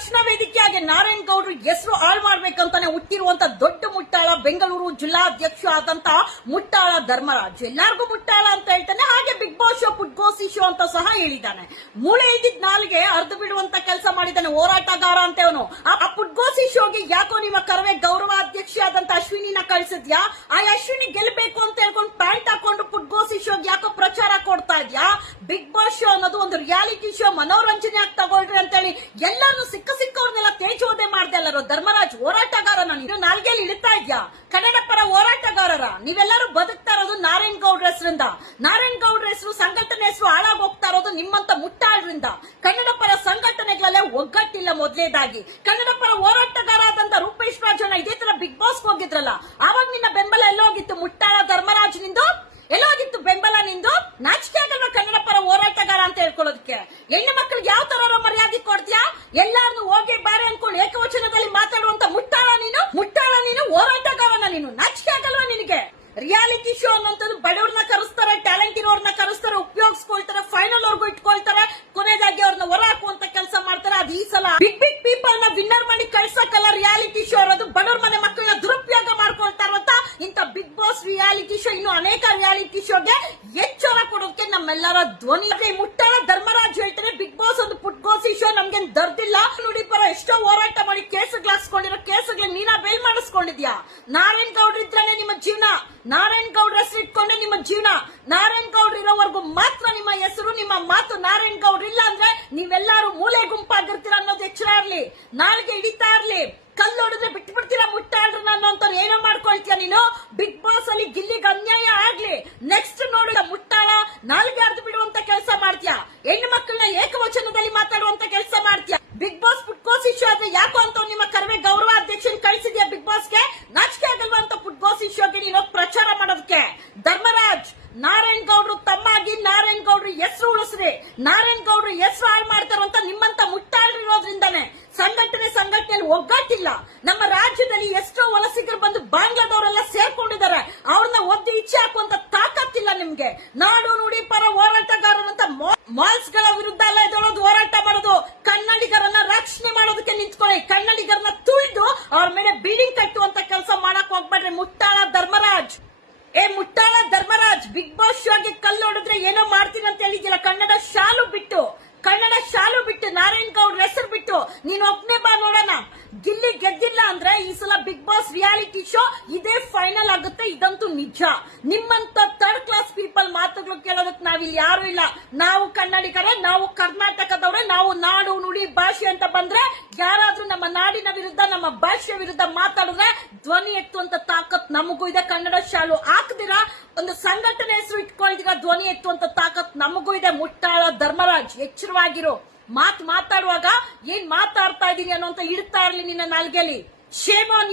ರಕ್ಷಣಾ ವೇದಿಕೆಯಾಗಿ ನಾರಾಯಣ್ ಗೌಡ್ರು ಹೆಸರು ಹಾಳು ಮಾಡ್ಬೇಕಂತಾನೆ ಹುಟ್ಟಿರುವಂತ ದೊಡ್ಡ ಮುಟ್ಟಾಳ ಬೆಂಗಳೂರು ಜಿಲ್ಲಾಧ್ಯಕ್ಷ ಆದಂತ ಮುಟ್ಟಾಳ ಧರ್ಮರಾಜ್ ಎಲ್ಲಾರ್ಗೂ ಮುಟ್ಟಾಳ ಅಂತ ಹೇಳ್ತಾನೆ. ಹಾಗೆ ಬಿಗ್ ಬಾಸ್ ಶೋ ಪುಟ್ಗೋಸಿ ಶೋ ಅಂತ ಸಹ ಹೇಳಿದ್ದಾನೆ. ಮೂಳೆ ಇದ್ದಿದ್ ನಾಲ್ಗೆ ಅರ್ಧ ಬಿಡುವಂತ ಕೆಲಸ ಮಾಡಿದ್ದಾನೆ ಹೋರಾಟಗಾರ ಅಂತ ಅವನು. ಆ ಪುಟ್ಗೋಸಿ ಶೋಗೆ ಯಾಕೋ ನಿಮ್ಮ ಕರವೇ ಗೌರವ ಅಧ್ಯಕ್ಷ ಆದಂತ ಅಶ್ವಿನಿನ ಕಳ್ಸಿದ್ಯಾ? ಆ ಅಶ್ವಿನಿ ಗೆಲ್ಬೇಕು ಅಂತ ಹೇಳ್ಕೊಂಡು ಪ್ಯಾಂಟ್ ಹಾಕೊಂಡು ಪುಟ್ಗೋಸಿ ಶೋಗೆ ಯಾಕೋ ಪ್ರಚಾರ ಕೊಡ್ತಾ ಇದ್ಯಾ? ಬಿಗ್ ಬಾಸ್ ಶೋ ಅನ್ನೋದು ಒಂದು ರಿಯಾಲಿಟಿ ಶೋ, ಮನೋರಂಜನೆ ಆಗಿ ತಗೊಳ್ರಿ ಅಂತ ಹೇಳಿ ಎಲ್ಲಾನು ಸಿಕ್ಕವ್ರನ್ನೆಲ್ಲ ತೇಜೋದೆ ಮಾಡ್ದೆ ಎಲ್ಲರೂ. ಧರ್ಮರಾಜ್ ಹೋರಾಟಗಾರನ ನೀನು ನಾಲ್ಗೆಯಲ್ಲಿ ಇಳಿತಾ ಇದ್ಯಾ? ಕನ್ನಡ ಪರ ಹೋರಾಟಗಾರರ ನೀವೆಲ್ಲರೂ ಬದುಕ್ತಾ ಇರೋದು ನಾರಾಯಣ್ ಗೌಡ್ರ ಹೆಸರಿಂದ. ನಾರಾಯಣ್ ಗೌಡ್ರ ಹೆಸರು, ಸಂಘಟನೆ ಹೆಸರು ಹಾಳಾಗಿ ಹೋಗ್ತಾ ಇರೋದು ನಿಮ್ಮಂತ ಮುಟ್ಟಾಳ್ರಿಂದ. ಕನ್ನಡ ಪರ ಸಂಘಟನೆಗಳಲ್ಲೇ ಒಗ್ಗಟ್ಟಿಲ್ಲ. ಮೊದಲೇದಾಗಿ ಕನ್ನಡ ಪರ ಹೋರಾಟಗಾರ ಆದಂತ ರೂಪೇಶ್ ರಾಜಣ್ಣ ಇದೇ ತರ ಬಿಗ್ ಬಾಸ್ ಹೋಗಿದ್ರಲ್ಲ, ಆವಾಗ ನಿನ್ನ ಬೆಂಬಲ ಎಲ್ಲೋಗಿತ್ತು? ಮುಟ್ಟಾಳ ಧರ್ಮರಾಜ್ ನಿಂದು ಎಲ್ಲೋಗಿತ್ತು ಬೆಂಬಲ? ನಿಂದು ನಾಚಿಕೆ ಆಗಲ್ವಾ ಕನ್ನಡ ಪರ ಹೋರಾಟಗಾರ ಅಂತ ಹೇಳ್ಕೊಳ್ಳೋದಕ್ಕೆ? ಹೆಣ್ಣು ಮಕ್ಕಳಿಗೆ ಯಾವ ತರ ಮರ್ಯಾದೆ ಕೊಡ್ತೀಯಾ? ಎಲ್ಲಾರನ್ನು ಹೋಗಿ ಬಾರೆ ಅನ್ಕೊಂಡು ಏಕವಚನದಲ್ಲಿ ಮಾತಾಡುವಂತ ಮುಟ್ಟಾಳ ನೀನು ಹೋರಾಟಗಾರನ ನೀನು. ನಾಚಿಕೆ ಆಗಲ್ವಾ ನಿನಗೆ? ರಿಯಾಲಿಟಿ ಶೋ ಅನ್ನೋಂಥದ್ದು ಬಡವ್ರನ್ನ ಕರೆಸ್ತಾರೆ, ಟ್ಯಾಲೆಂಟ್ ಇರೋರ್ನ ಕರೆಸ್ತಾರೆ, ಉಪಯೋಗಿಸ್ಕೊಳ್ತಾರೆ, ಫೈನಲ್ ವರ್ಗು ಇಟ್ಕೊಳ್ತಾರೆ, ಕೊನೆಯದಾಗಿ ಅವ್ರನ್ನ ಹೊರ ಹಾಕುವಂತ ಕೆಲಸ ಮಾಡ್ತಾರೆ. ಅದು ಈ ಸಲ ಬಿಗ್ ಪೀಪಲ್ ನ ವಿನ್ನರ್ ಮಾಡಿ ಕಳ್ಸಕ್ಕಲ್ಲ ರಿಯಾಲಿಟಿ ಶೋ ಇರೋದು. ಬಡವ್ರ ಮನೆ ಮಕ್ಕಳನ್ನ ದುರುಪಯೋಗ ಮಾಡ್ಕೊಳ್ತಾ ಇರುವಂತ ಇಂತ ಬಿಗ್ ಬಾಸ್ ರಿಯಾಲಿಟಿ ಶೋ, ಇನ್ನು ಅನೇಕ ರಿಯಾಲಿಟಿ ಶೋಗೆ ಎಚ್ಚರ ಕೊಡೋಕೆ ನಮ್ಮೆಲ್ಲರ ಧ್ವನಿ. ಮುಟ್ಟಾಳ ಧರ್ಮರಾಜ್ ಹೇಳ್ತಾರೆ ಬಿಗ್ ಬಾಸ್ ಒಂದು ಪುಟ್ಗೋಸಿ ಶೋ ನಮ್ಗೆ ದರ್ದಿಲ್ಲ. ನುಡಿ ಪರ ಎಷ್ಟೋ ಹೋರಾಟ ಮಾಡಿ ಕೇಸುಗಳಾಸ್ಕೊಂಡಿರೋ ಕೇಸುಗಳು ನೀನಾ ಬೇಲ್ ಮಾಡಿಸ್ಕೊಂಡಿದ್ಯಾ? ನಾರಾಯಣ್ ಗೌಡ್ರ ಇದ್ರೇ ನಿಮ್ಮ ಜೀವನ, ನಾರಾಯಣ್ ಗೌಡ್ರ ಹೆಸರು ಇಟ್ಕೊಂಡೆ ನಿಮ್ಮ ಜೀವನ. ನಾರಾಯಣ್ ಗೌಡ್ರ ಇರೋವರೆಗೂ ಮಾತ್ರ ನಿಮ್ಮ ಹೆಸರು, ನಿಮ್ಮ ಮಾತು. ನಾರಾಯಣ್ ಗೌಡ್ರ ಇಲ್ಲ ಅಂದ್ರೆ ನೀವೆಲ್ಲಾರು ಮೂಲೆ ಗುಂಪಾಗಿರ್ತೀರ ಅನ್ನೋದು ಎಚ್ಚರ ಇರ್ಲಿ. ನಾಳೆಗೆ ಹಿಡಿತಾ ಇರ್ಲಿ. ಕಲ್ಲೊಡಿದ್ರೆ ಬಿಟ್ಟು ಬಿಡ್ತೀರಾ ಮುಟ್ಟಾಳ್ರನ್ನ ಅನ್ನೋಂತ ಏನೋ ಮಾಡ್ಕೊಳ್ತೀಯ ನೀನು. ಬಿಗ್ ಬಾಸ್ ಅಲ್ಲಿ ಗಿಲ್ಲಿಗೆ ಅನ್ಯಾಯ ಆಗ್ಲಿ, ನೆಕ್ಸ್ಟ್ ನೋಡಿ ಮುಟ್ಟಾಳ ನಾಲ್ಗೆ ಅರ್ದು ಬಿಡುವಂತ ಕೆಲಸ ಮಾಡ್ತೀಯಾ? ಹೆಣ್ಣು ಮಕ್ಕಳನ್ನ ಏಕವಚನದಲ್ಲಿ ಮಾತಾಡುವಂತ ಕೆಲಸ ಮಾಡ್ತೀಯಾ? ಬಿಗ್ ಬಾಸ್ ಪುಟ್ಗೋಸಿ ಶೋ ಆದ್ರೆ ಯಾಕೋ ಅಂತ ನಿಮ್ಮ ಕರ್ವೆ ಗೌರವ ಅಧ್ಯಕ್ಷನ್ ಕಳಿಸಿದ್ಯಾ ಬಿಗ್ ಬಾಸ್ಗೆ? ನಾಚಿಕೆ ಆಗಲ್ವಾ ಅಂತ ಪುಟ್ಗೋಸಿ ಶೋಗೆ ನೀನು ಪ್ರಚಾರ ಮಾಡೋದಕ್ಕೆ? ಧರ್ಮರಾಜ್, ನಾರಾಯಣ್ ಗೌಡ್ರು ತಮ್ಮಾಗಿ ನಾರಾಯಣ್ ಗೌಡ್ರು ಹೆಸರು ಉಳಿಸ್ರಿ. ನಾರಾಯಣ್ ಗೌಡ್ರು ಹೆಸರು ಹಾಳು ಮಾಡ್ತಾರೋ ಅಂತ ನಿಮ್ಮಂತ ಮುಟ್ಟಾಳಿರೋದ್ರಿಂದಾನೆ. ಸಂಘಟನೆಯಲ್ಲಿ ಒಗ್ಗಟ್ಟಿಲ್ಲ. ನಮ್ಮ ರಾಜ್ಯದಲ್ಲಿ ಎಷ್ಟೋ ವಲಸಿಗರು ಬಂದು ಬಾಂಗ್ಲಾದವರೆಲ್ಲ ಸೇರ್ಕೊಂಡಿದ್ದಾರೆ. ಅವ್ರನ್ನ ಒದ್ದು ಇಚ್ಛೆ ಹಾಕುವಂತ ತಾಕತ್ತಿಲ್ಲ ನಿಮ್ಗೆ. ನಾಡು ನುಡಿ ಪರ ಹೋರಾಟಗಾರರಂತ ಮಾಲ್ಸ್ ಗಳ ವಿರುದ್ಧ ಎಲ್ಲ ಎದ್ದೇಳೋದು, ಹೋರಾಟ ಮಾಡೋದು, ಕನ್ನಡಿಗರನ್ನ ರಕ್ಷಣೆ ಮಾಡೋದಕ್ಕೆ ನಿಂತ್ಕೊಳ್ಳಿ. ಕನ್ನಡಿಗರನ್ನ ತುಳಿದು ಅವ್ರ ಮೇಲೆ ಬಿಲ್ಡಿಂಗ್ ಕಟ್ಟುವಂತ ಕೆಲಸ ಮಾಡಕ್ ಹೋಗ್ಬೇಡ್ರಿ ಮುಟ್ಟಾಳ ಧರ್ಮರಾಜ್. ಮುಟ್ಟಾಳ ಧರ್ಮರಾಜ್, ಬಿಗ್ ಬಾಸ್ ಶೋಗೆ ಕಲ್ಲೊಡಿದ್ರೆ ಏನೋ ಮಾಡ್ತೀನಿ ಅಂತ ಹೇಳಿದ್ಯಲ್ಲ. ಕನ್ನಡ ಶಾಲು ಬಿಟ್ಟು ನಾರಾಯಣ್ ಗೌಡ್ರ ಹೆಸರು ಬಿಟ್ಟು ನೀನು ಒಬ್ನೇ ಬಾ ನೋಡೋಣ. ಗಿಲ್ಲಿ ಗೆದ್ದಿಲ್ಲ ಅಂದ್ರೆ ಈ ಸಲ ಬಿಗ್ ಬಾಸ್ ರಿಯಾಲಿಟಿ ಶೋ ಇದೇ ಫೈನಲ್ ಆಗುತ್ತೆ. ಇದಂತೂ ನಿಜ. ನಿಮ್ಮಂತ ಥರ್ಡ್ ಕ್ಲಾಸ್ ಪೀಪಲ್ ಮಾತುಗಳು ಕೇಳೋದಕ್ಕೆ ನಾವಿಲ್ಲಿ ಯಾರು ಇಲ್ಲ. ನಾವು ಕನ್ನಡಿಗರೇ, ನಾವು ಕರ್ನಾಟಕದವ್ರೆ, ನಾವು ನಾಡು ನುಡಿ ಭಾಷೆ ಅಂತ ಬಂದ್ರೆ ಯಾರಾದ್ರೂ ನಮ್ಮ ನಾಡಿನ ವಿರುದ್ಧ, ನಮ್ಮ ಭಾಷೆ ವಿರುದ್ಧ ಮಾತಾಡಿದ್ರೆ ಧ್ವನಿ ಎತ್ತುವಂತ ತಾಕತ್ ನಮಗೂ ಇದೆ. ಕನ್ನಡ ಶಾಲು ಹಾಕ್ದಿರಾ, ಒಂದು ಸಂಘಟನೆ ಹೆಸರು ಇಟ್ಕೊಳ್ದಿರಾ, ಧ್ವನಿ ಎತ್ತುವಂತ ತಾಕತ್ ನಮಗೂ ಇದೆ. ಮುಟ್ಟಾಳ ಧರ್ಮರಾಜ್, ಎಚ್ಚರವಾಗಿರು. ಮಾತಾಡುವಾಗ ಏನ್ ಮಾತಾಡ್ತಾ ಇದೀನಿ ಅನ್ನೋಂತ ಇಡ್ತಾ ಇರ್ಲಿ ನಿನ್ನ ನಾಲ್ಗೆಲಿ. Shame on you.